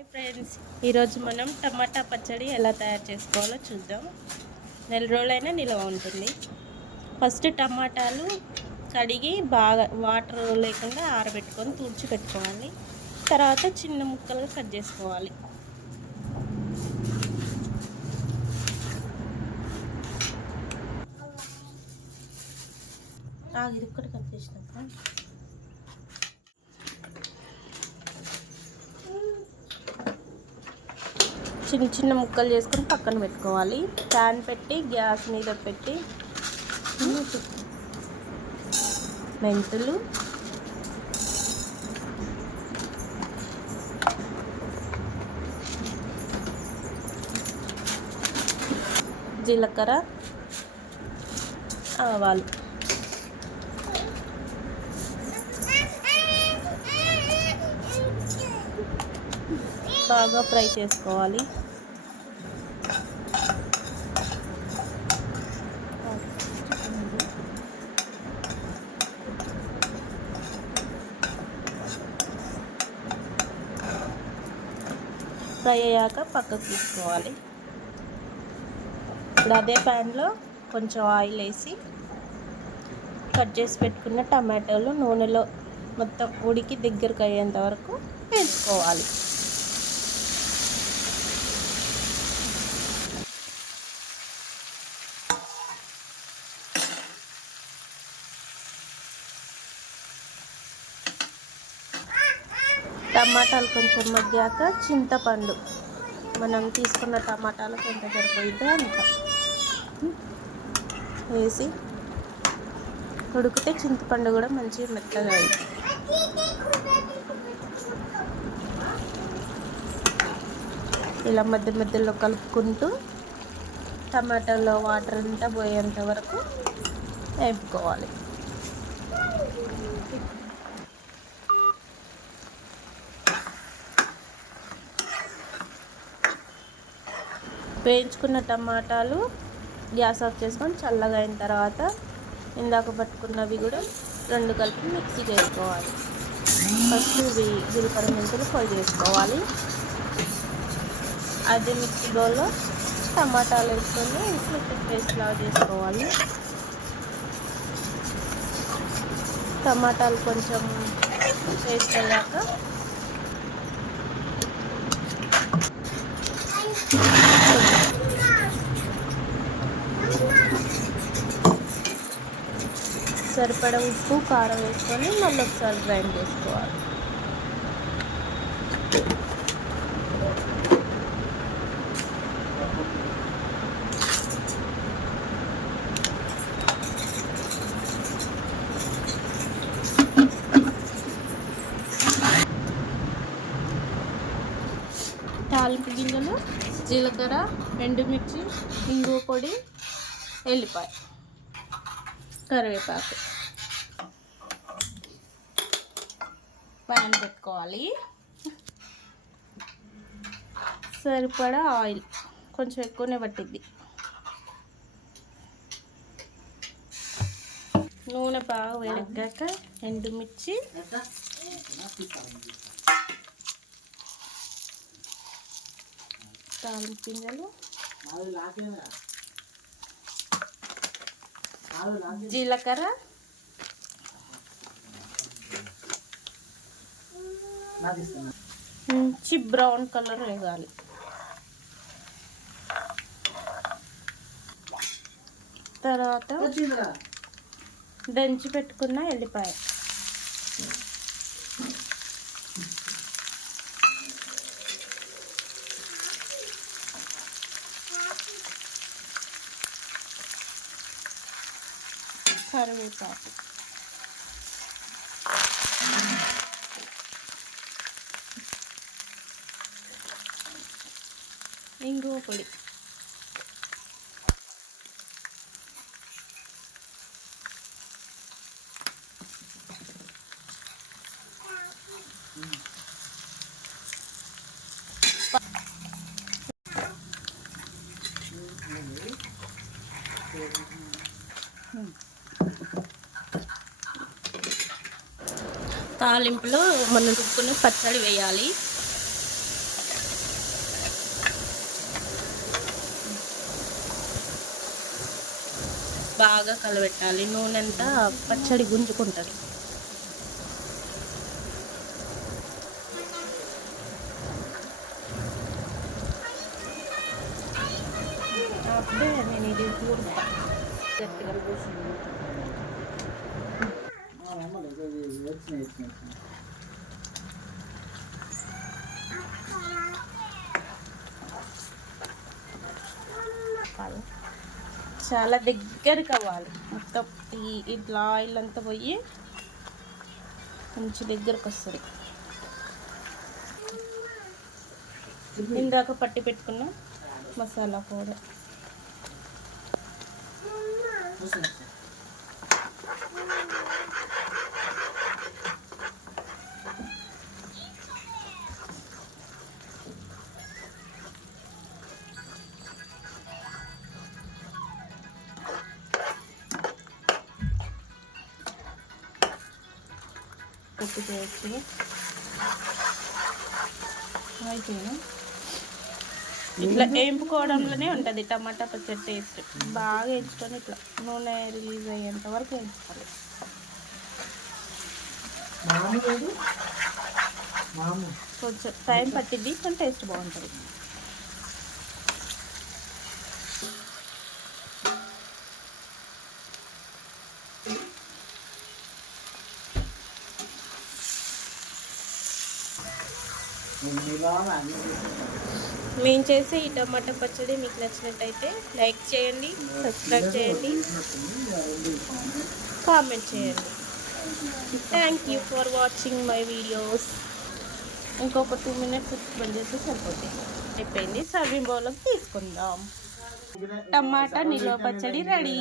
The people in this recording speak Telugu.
హాయ్ ఫ్రెండ్స్, ఈరోజు మనం టమాటా పచ్చడి ఎలా తయారు చేసుకోవాలో చూద్దాం. నెల రోజులైనా నిల్వ ఉంటుంది. ఫస్ట్ టమాటాలు కడిగి బాగా వాటర్ లేకుండా ఆరబెట్టుకొని తుడిచి పెట్టుకోవాలి. తర్వాత చిన్న ముక్కలుగా కట్ చేసుకోవాలి. ఇది ఒక్కటి కట్ చేసినాక చిన్న చిన్న ముక్కలు చేసుకొని పక్కన పెట్టుకోవాలి. ప్యాన్ పెట్టి గ్యాస్ మీద పెట్టి మెంతులు, జీలకర్ర, ఆవాలు బాగా ఫ్రై చేసుకోవాలి. ఫ్రై అయ్యాక పక్కకు తీసుకోవాలి. ఇప్పుడు అదే ప్యాన్లో కొంచెం ఆయిల్ వేసి కట్ చేసి పెట్టుకున్న టమాటాలు నూనెలో మొత్తం ఉడికి దగ్గరకు అయ్యేంత వరకు వేసుకోవాలి. టమాటాలు కొంచెం మగ్గాక చింతపండు మనం తీసుకున్న టమాటాలకు ఎంత సరిపోయిందో అంత వేసి ఉడికితే చింతపండు కూడా మంచిగా మెత్తగా అయింది. ఇలా మధ్య మధ్యలో కలుపుకుంటూ టమాటాలో వాటర్ అంతా పోయేంత వరకు వేపుకోవాలి. వేయించుకున్న టమాటాలు గ్యాస్ ఆఫ్ చేసుకొని చల్లగా అయిన తర్వాత ఇందాక పట్టుకున్నవి కూడా రెండు కలిపి మిక్సీ చేసుకోవాలి. ఫస్ట్ ఇవి జీలకర్ర మెంతులు ఫ్రై చేసుకోవాలి. అదే మిక్సీ బౌల్లో టమాటాలు వేసుకొని స్లిప్ పేస్ట్ లాగా చేసుకోవాలి. టమాటాలు కొంచెం పేస్ట్ అయ్యాక సరిపడా ఉప్పు, కారం వేసుకొని మళ్ళీ ఒకసారి గ్రైండ్ చేసుకోవాలి. తాలింపు గింజలు, జీలకర్ర, ఎండుమిర్చి, ఇంగువ పొడి, ఎల్లిపాయ, కరివేపాకు ప్యాన్ పెట్టుకోవాలి. సరిపడా ఆయిల్ కొంచెం ఎక్కువనే పట్టిద్ది. నూనె బాగా వేడెక్కాక ఎండుమిర్చి, తాలింపు గింజలు, జీలకర్ర, మంచి బ్రౌన్ కలర్ వేగాలి. తర్వాత దంచి పెట్టుకున్న ఎల్లిపాయ, కరివేపాకు, ఇంగువ పొడి, తాలింపులో మనం రుబ్బుకున్న పచ్చడి వేయాలి. బాగా కలబెట్టాలి. నూనె అంతా పచ్చడి గుంజుకుంటుంది. అప్పుడే నేను ఇది ఊరుతా గట్టిగా. చాలా దగ్గరికి అవ్వాలి. మొత్తం ఇట్లా ఆయిల్ అంతా పోయి మంచి దగ్గరకు వస్తుంది. ఇందాక పట్టి పెట్టుకున్న మసాలా పౌడర్ ఉప్పు చేయొచ్చు. అయిపోయినా ఇట్లా వేయింపుకోవడంలోనే ఉంటుంది టమాటా పచ్చడి టేస్ట్. బాగా వేయించుకొని ఇట్లా నూనె రిలీజ్ అయ్యేంత వరకు వేయించుకోవాలి. కొంచెం టైం పట్టిద్ది, కానీ టేస్ట్ బాగుంటుంది. మేము చేసే ఈ టమాటా పచ్చడి మీకు నచ్చినట్టయితే లైక్ చేయండి, సబ్స్క్రైబ్ చేయండి, కామెంట్ చేయండి. Thank you for watching my videos. ఇంకొక 2 minutes బంద్ చేస్తే సరిపోతుంది. అయిపోయింది. సర్వింగ్ బౌల్లోకి తీసుకుందాం. టమాటా నిల్వ పచ్చడి రెడీ.